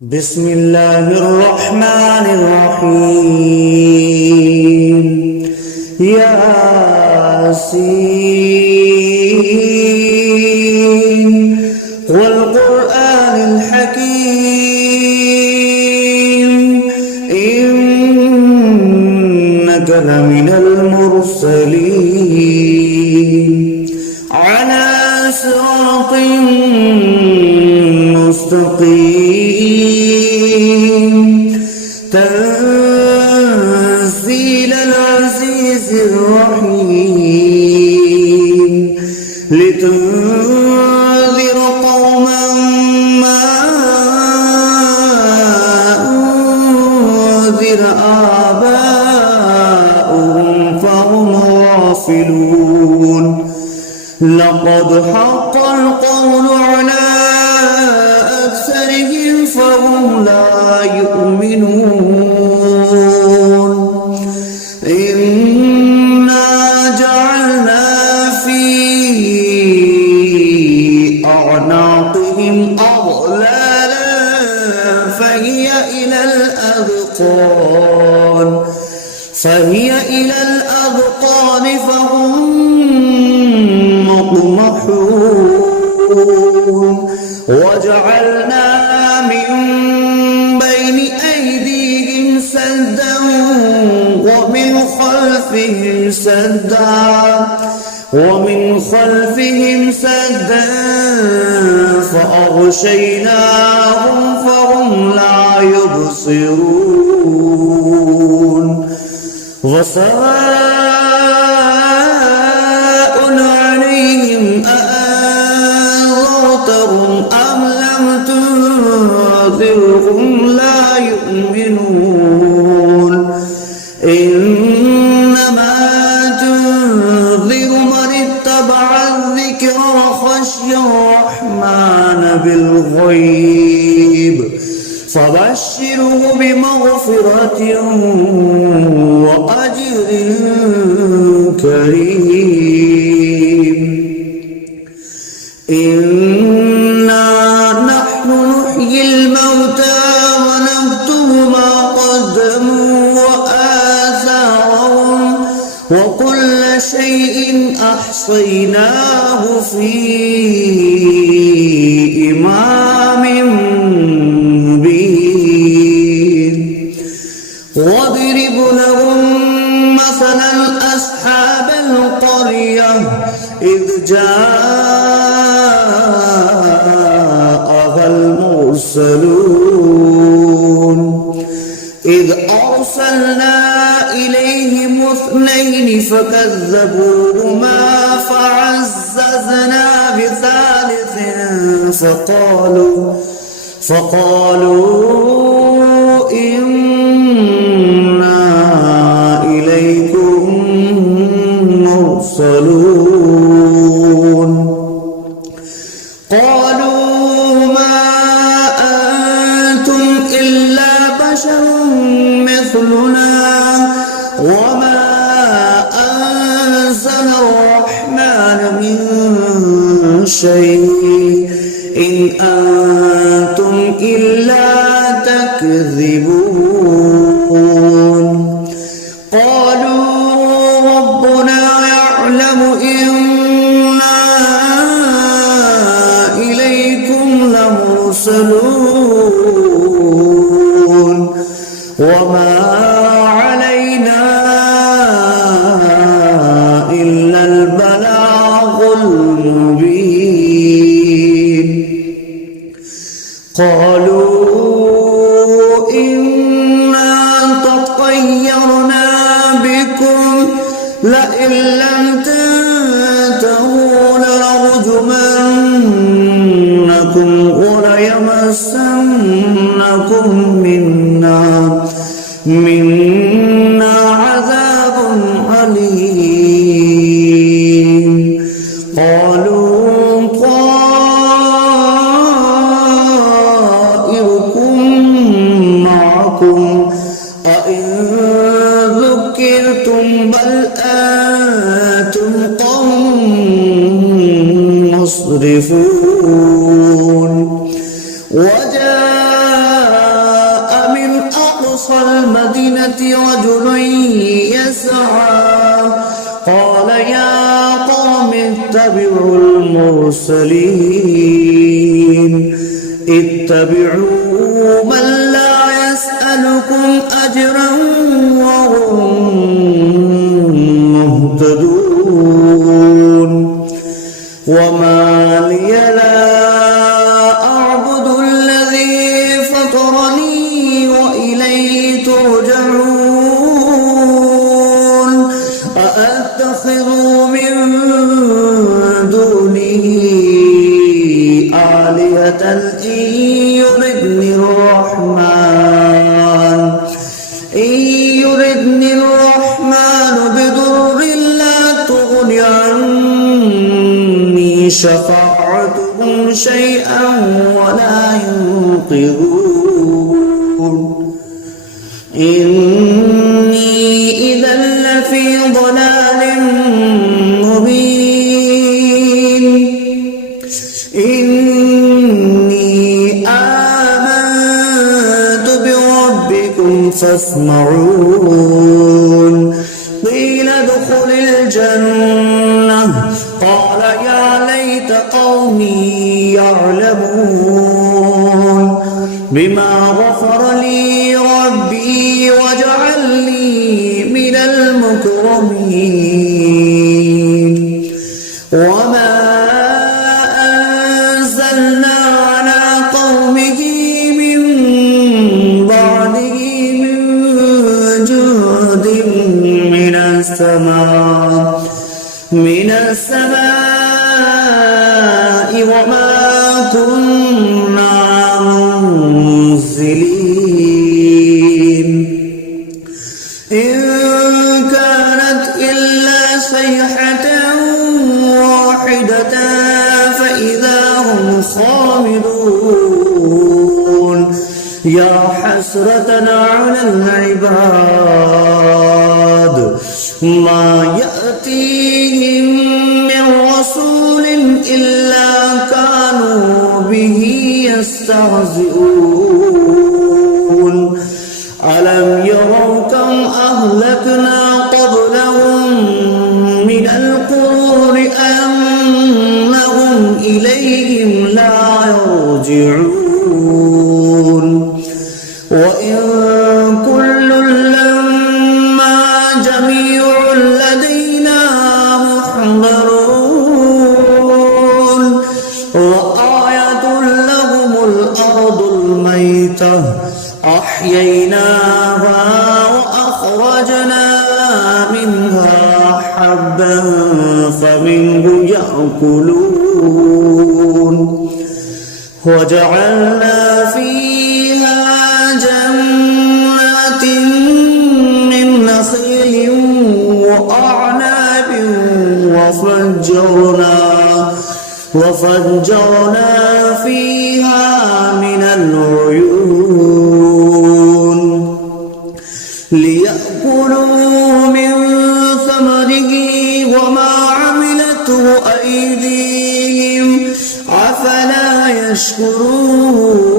بسم الله الرحمن الرحيم ياسين والقرآن الحكيم إنك لمن المرسلين على صراط مستقيم تنزيل العزيز الرحيم لتنذر قوما ما أنذر آباؤهم فهم غافلون لقد حق القول على أكثرهم فهم لا يؤمنون إنا جعلنا في أعناقهم أغلالا فهي إلى الأذقان فهم مقمحون وجعلنا من بين أيديهم سدا ومن خلفهم سدا فأغشيناهم فهم لا يبصرون وسواء عليهم أأنذرتهم أم لم تنذرهم لا يؤمنون إنما تنذر من اتبع الذكر وخشي الرحمن بالغيب فبشره بمغفرة وأجر كريم إنا نحن نحيي الموتى ونكتب ما قدموا وآثارهم وكل شيء أحصيناه في إمام مبين واضرب لهم مثلا أصحاب القرية إذ جاءها المرسلون إذ أرسلنا إليهم اثنين فكذبوهما فعززنا بثالث فقالوا إنا إليكم مرسلون قالوا ما أنتم إلا بشر مثلنا وما أنزل الرحمن من شيء إن أنتم إلا تكذبون قالوا ربنا يعلم إنا إليكم لمرسلون وما علينا إلا البلاغ المبين قالوا إنا تطيرنا بكم لئن لم تنتهوا لنرجمنكم وليمسنكم منا عذاب أليم قالوا طائركم معكم أئن ذكرتم بل أنتم قوم مسرفون وجاء أقصى المدينة رجل يسعى قال يا قوم اتبعوا المرسلين اتبعوا من لا يسألكم أجرا وهم مهتدون وما لي لا أعبد الذي فطرني وإليه ترجعون أأتخذ من دونه آلهة إن يردني الرحمن بضر لا تغن عني شفاعتهم شيئا ولا ينقذون إني إذا لفي ضلال مبين إني آمنت بربكم فاسمعون قيل ادخل الجنة قال يا ليت قومي يعلمون بما غفر لي ربي وجعلني من المكرمين وما أنزلنا على قومه من بعده من جند من السماء وما كنا منزلين إن كانت إلا صيحة واحدة فإذا هم خامدون يا حسرة على العباد ما يأتيهم من رسول إلا كانوا به يستهزئون ألم يروا كم أهلكنا قبلهم من القرون أنهم إليهم لا يرجعون وإن كل لما جميع لدينا محضرون وآية لهم الأرض الميتة أحييناها وأخرجنا منها حبا فمنه يأكلون وجعلنا فيها جنات من نخيل وأعناب وفجرنا فيها من العيون ليأكلوا من ثمره وما عملته أيديهم أفلا يشكرون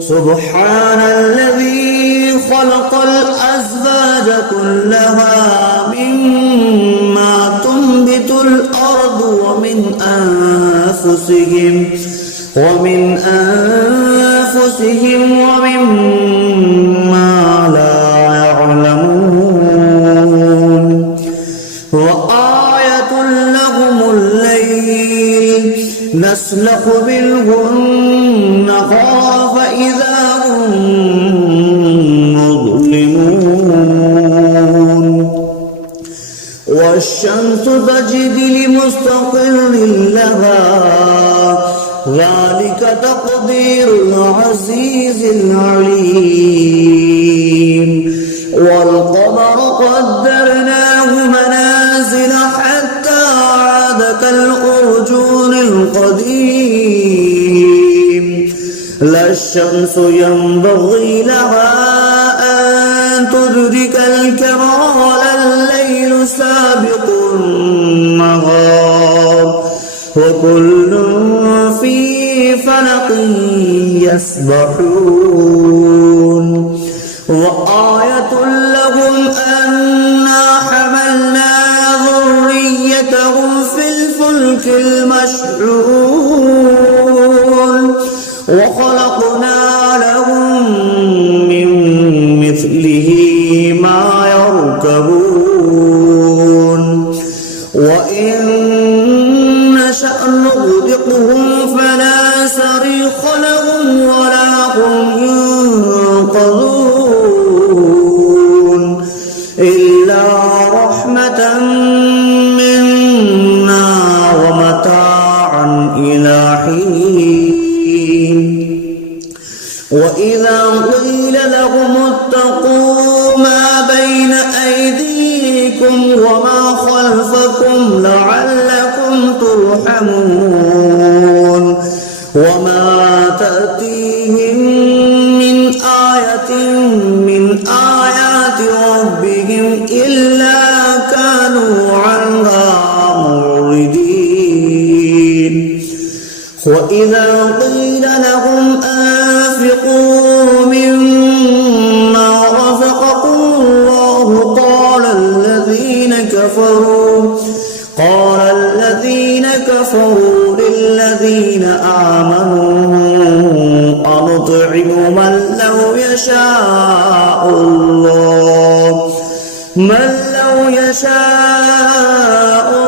سبحان الذي خلق الأزواج كلها مما تنبت الأرض ومن أنفسهم ومما لا يعلمون وآية لهم الليل نسلخ منه النهار فإذا هم مظلمون والشمس تجري لمستقر لها ذلك تقدير العزيز العليم والقمر قدرناه منازل حتى عاد كالأرجون القديم لا الشمس ينبغي لها أن تدرك الكمال الليل سابق النهار وكل في فلق يسبحون وخلقنا لهم من مثله ما يركبون وإن نشأ نغرقهم فلا صريخ لهم ولا هم ينقذون إلا رحمة منا ومتاعا إلى حين وإذا قيل لهم اتقوا ما بين أيديكم وما خلفكم لعلكم ترحمون وما تأتيهم من آية من آيات ربهم إلا كانوا عنها معرضين وإذا قيل لهم أنفقوا مما رزقكم الله قال الذين كفروا للذين آمنوا أنطعم من لو يشاء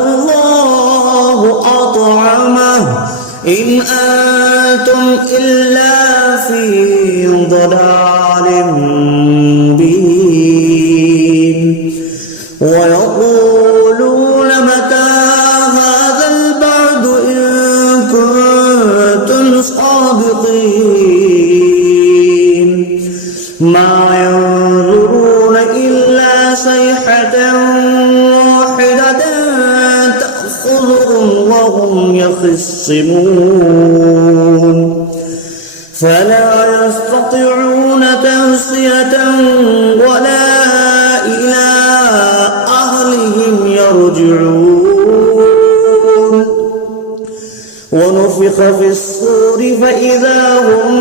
الله أطعمه إن أنتم إلا في ضلال مبين ويقولون متى هذا البعد إن كنتم صادقين ما ينظرون إلا صيحة واحدة تأخذهم وهم يخصمون فلا يستطيعون توصية ولا إلى أهلهم يرجعون ونفخ في الصور فإذا هم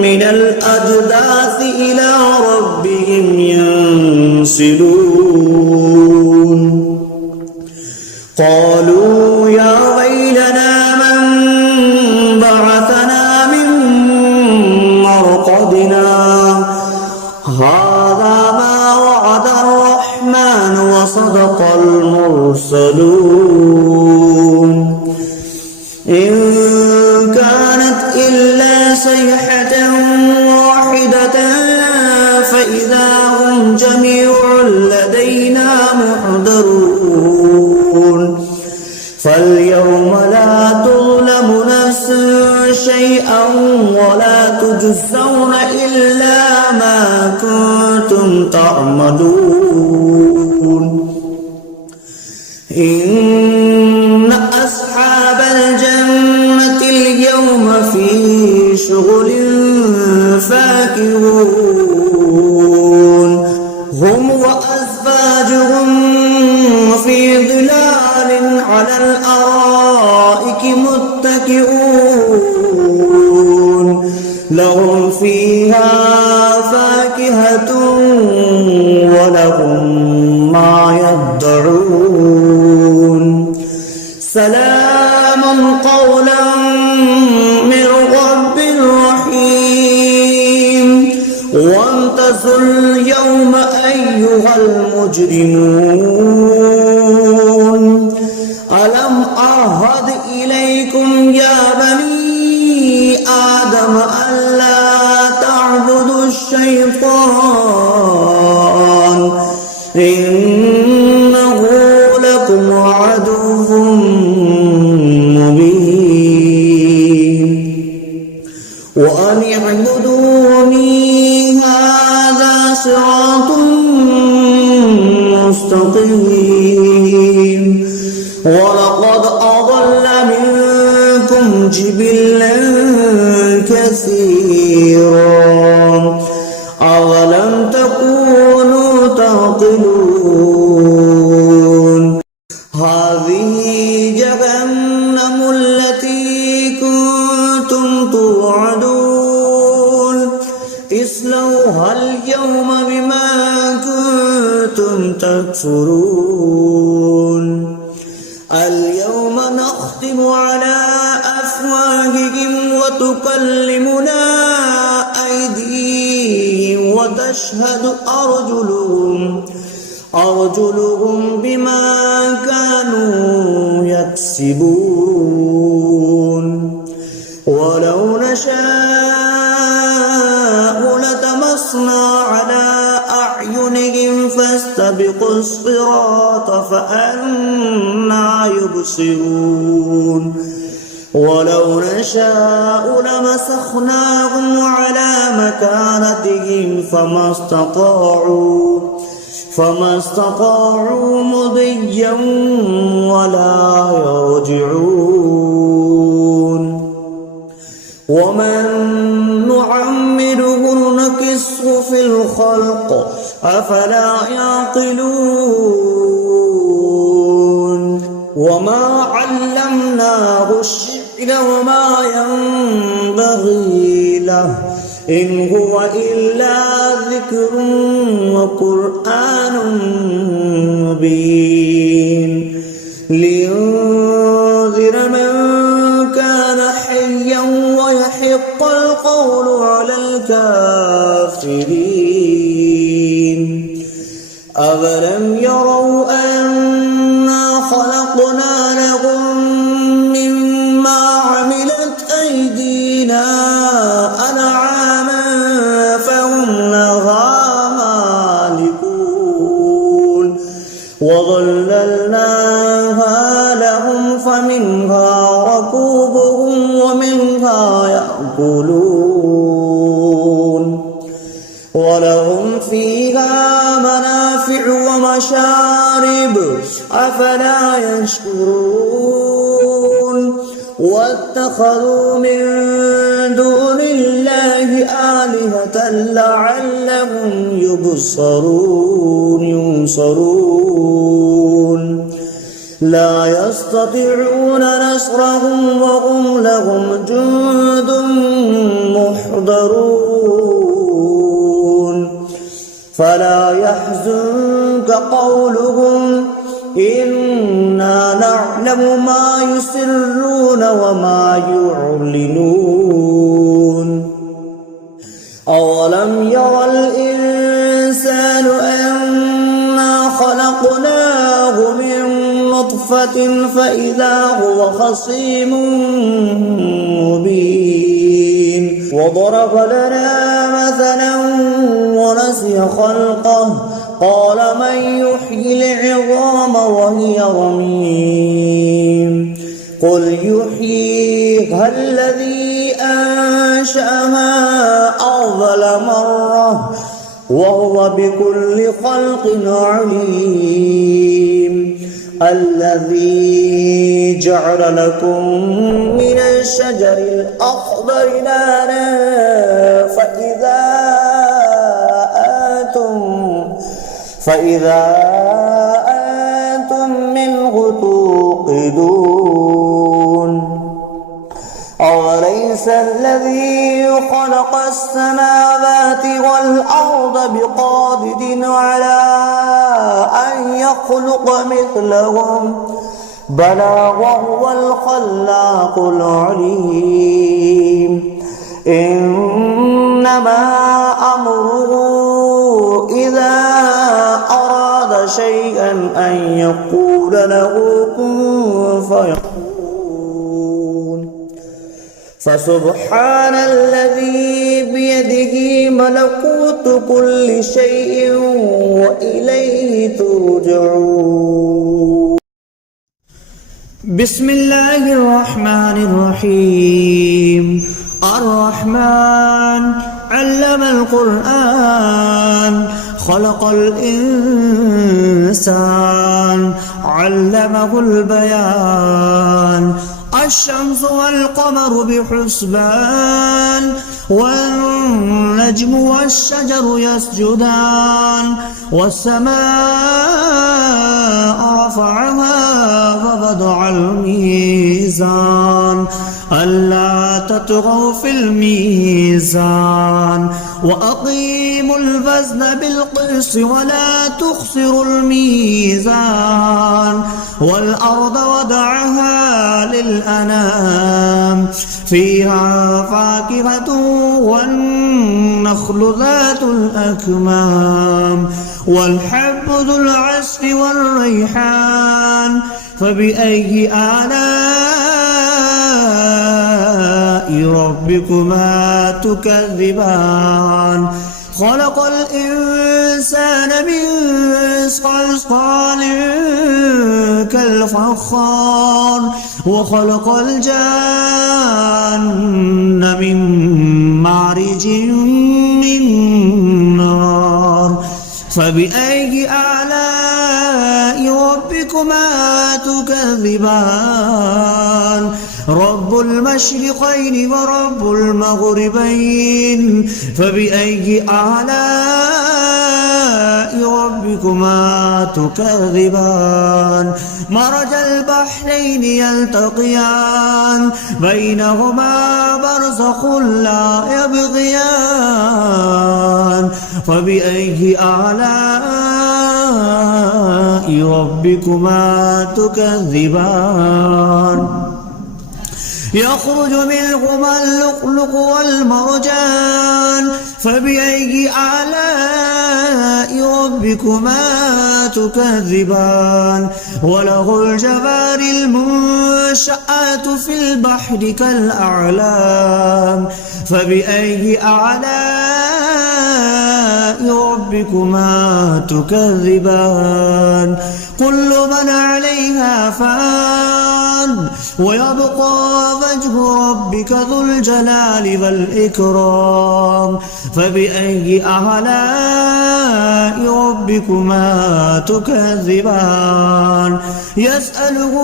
من الأجداث إلى ربهم ينسلون قالوا يا ويلنا من بعثنا من مرقدنا هذا ما وعد الرحمن وصدق المرسلون إن كانت إلا صيحة واحدة فإذا هم جميع لدينا محضرون فاليوم لا تظلم نفس شيئا ولا تجزون إلا ما كنتم تعملون إن أصحاب الجنة اليوم في شغل فاكهون هم وأزواجهم في ظلال على الأرائك متكئون لهم فيها فاكهة ولهم ما يدعون سلام قولا من رب رحيم وامتازوا اليوم أيها المجرمون ألم أعهد إليكم يا بني آدم ألا تعبدوا الشيطان إنه لكم عدو مبين وأن اعبدوني هذا صراط مستقيم ولقد أضل منكم جبلا كثيرا أولم تكونوا تعقلون هذه جهنم التي كنتم توعدون اصلوها اليوم بما كنتم تكفرون اليوم نختم على أفواههم وتكلمنا أيديهم وتشهد أرجلهم بما كانوا يكسبون ولو نشاء لطمسنا على أعينهم فاستبقوا الصراط فأنى يبصرون ولو نشاء لمسخناهم على مكانتهم فما استطاعوا مضيا ولا يرجعون ومن نعمره نكسه في الخلق أفلا يعقلون وما علمناه الشعر وما ينبغي له إن هو إلا ذكر وقرآن مبين لينذر من كان حيا ويحق القول على الكافرين أولم يروا أنا خلقنا لهم مما عملت أيدينا أنعاما فهم لها مالكون وظللناها لهم فمنها ركوبهم ومنها يأكلون ولهم فيها منافع ومشارب أفلا يشكرون واتخذوا من دون الله آلهة لعلهم ينصرون لا يستطيعون نصرهم وهم لهم جند محضرون فلا يحزنك قولهم إنا نعلم ما يسرون وما يعلنون أولم يرى الإنسان أنا خلقناه من نطفة فإذا هو خصيم مبين وضرب لنا مثلا ونسي خلقه قال من يحيي العظام وهي رميم قل يحييها الذي أنشأها أول مرة وهو بكل خلق عليم الذي جعل لكم من الشجر الأخضر نارا فإذا أنتم منه توقدون أوليس الذي خلق السماوات والأرض بقادر على أن يخلق مثلهم بلى وهو الخلاق العليم إنما أمره إذا أراد شيئا أن يقول له كن فيكون فسبحان الذي بيده ملكوت كل شيء وإليه ترجعون بسم الله الرحمن الرحيم الرحمن علم القرآن خلق الإنسان علمه البيان الشمس والقمر بحسبان والنجم والشجر يسجدان والسماء رفعها ووضع الميزان ألا تطغوا في الميزان وأقيموا الوزن بالقسط ولا تخسروا الميزان والأرض وضعها للأنام فيها فاكهة والنخل ذات الأكمام والحب ذو العصف والريحان فبأي آلاء ربكما تكذبان خلق الإنسان من صلصال كالفخار وخلق الجان من مارج من نار فبأي آلاء ربكما تكذبان رب المشرقين ورب المغربين فبأي آلاء ربكما تكذبان مرج البحرين يلتقيان بينهما برزخ لا يبغيان فبأي آلاء ربكما تكذبان يخرج منهما اللؤلؤ والمرجان فبأي آلاء ربكما تكذبان وله الجوار المنشآت في البحر كالأعلام فبأي آلاء ربكما تكذبان كل من عليها فان ويبقى وجه ربك ذو الجلال والإكرام فبأي آلاء ربكما تكذبان يسأله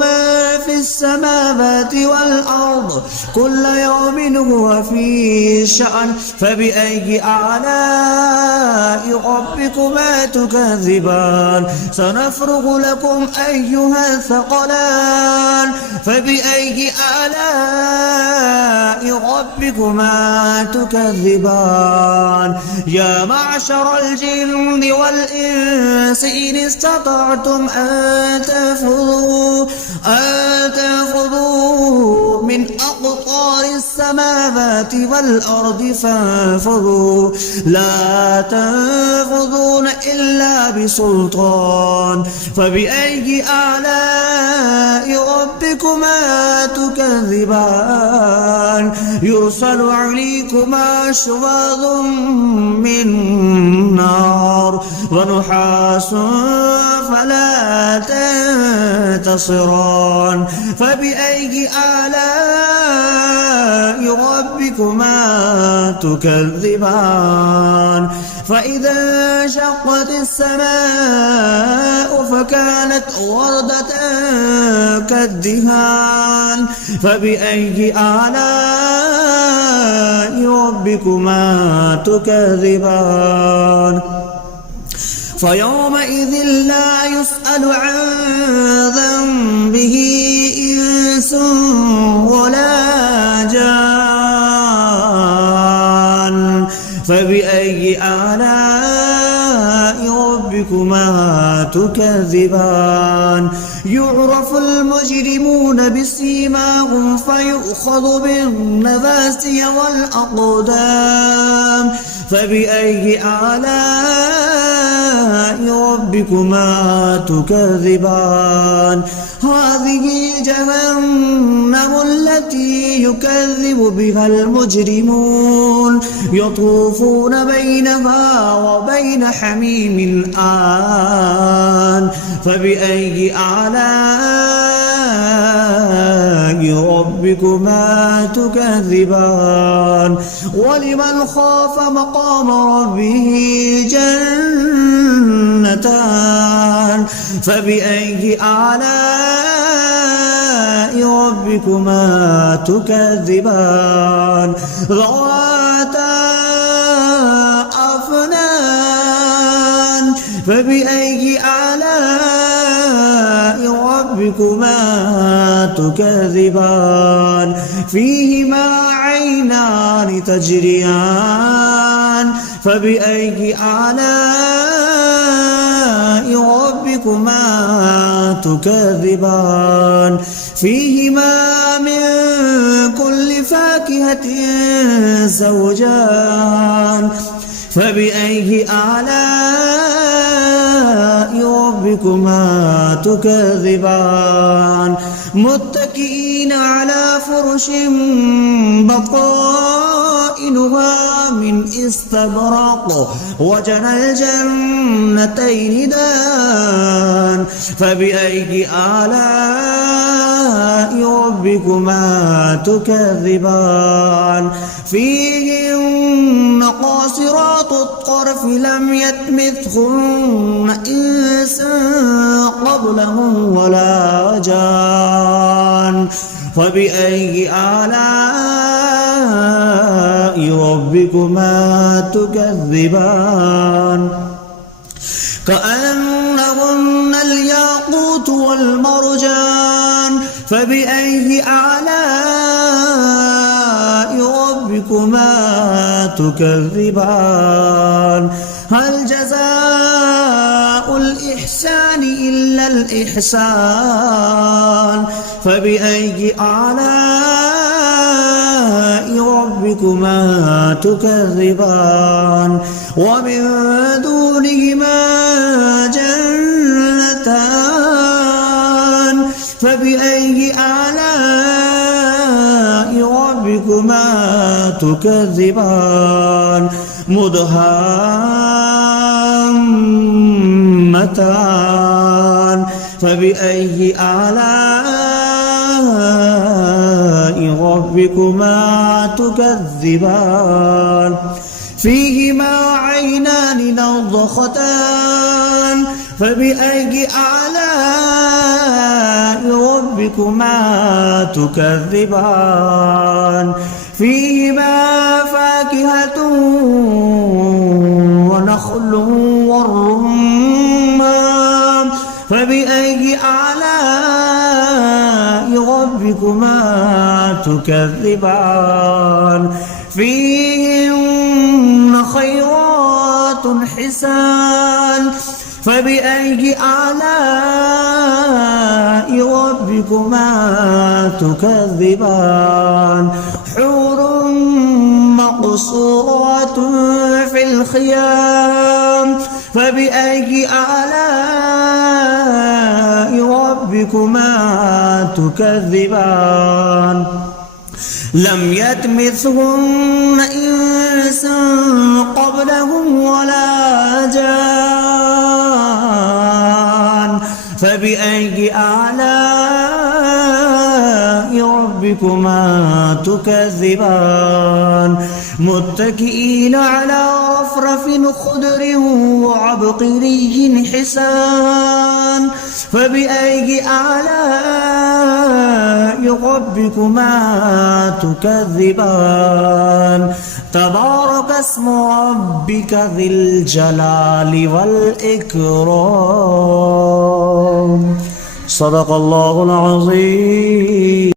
ما في السماوات والأرض كل يوم هو في شأن فبأي آلاء ربكما تكذبان سنفرغ لكم أيها الثقلان فبأي آلاء ربكما تكذبان يا معشر الجن والإنس إن استطعتم أن تنفذوا من أقطار السماوات والأرض فانفذوا لا تنفذون إلا بسلطان فبأي آلاء ربكما تكذبان يرسل عليكما شواظ من نار ونحاس فلا تنتصران فبأي آلاء ربكما تكذبان فإذا انشقت السماء فكانت وردة كالدهان فبأي آلاء ربكما تكذبان فيومئذ لا يسأل عن ذنبه إنس ولا جان فبأي آلاء ربكما تكذبان يعرف المجرمون بسيماهم فيؤخذ بالنواسي والأقدام فبأي آلاء ربكما تكذبان هذه جهنم التي يكذب بها المجرمون يطوفون بينها وبين حميم آن فبأي آلاء ربكما تكذبان ولمن خاف مقام ربه جنتان فبأي آلاء ربكما تكذبان ذواتا أفنان فبأي آلاء ربكما تكذبان فيهما عينان تجريان فبأي آلاء ربكما تكذبان فيهما من كل فاكهة زوجان فبأي آلاء ربكما تكذبان متكئين على فرش بطائنها من استبرق وجنى الجنتين دان فبأي آلاء ربكما تكذبان فيهن قاصرات الطرف لم يطمثهن إنس قبلهم ولا جان فبأي آلاء ربكما تكذبان كأنهن الياقوت والمرجان فبأي آلاء ربكما تكذبان هل جزاء الإحسان إلا الإحسان فبأي آلاء ربكما تكذبان ومن دونهما جنتان فبأي آلاء ربكما تكذبان مدهامتان فبأي آلاء ربكما تكذبان فيهما عينان نضختان فبأي آلاء ربكما تكذبان فيهما فاكهة ونخل والرمان فبأي آلاء ربكما تكذبان فيهن خيرات حسان فبأي آلاء ربكما تكذبان حور مقصورات في الخيام فبأي آلاء ربكما تكذبان لم يطمثهن إنس قبلهم ولا جان فبأي آلاء ربكما تكذبان متكئين على رفرف خضر وعبقري حسان فبأي آلاء ربكما تكذبان تبارك اسم ربك ذي الجلال والإكرام صدق الله العظيم.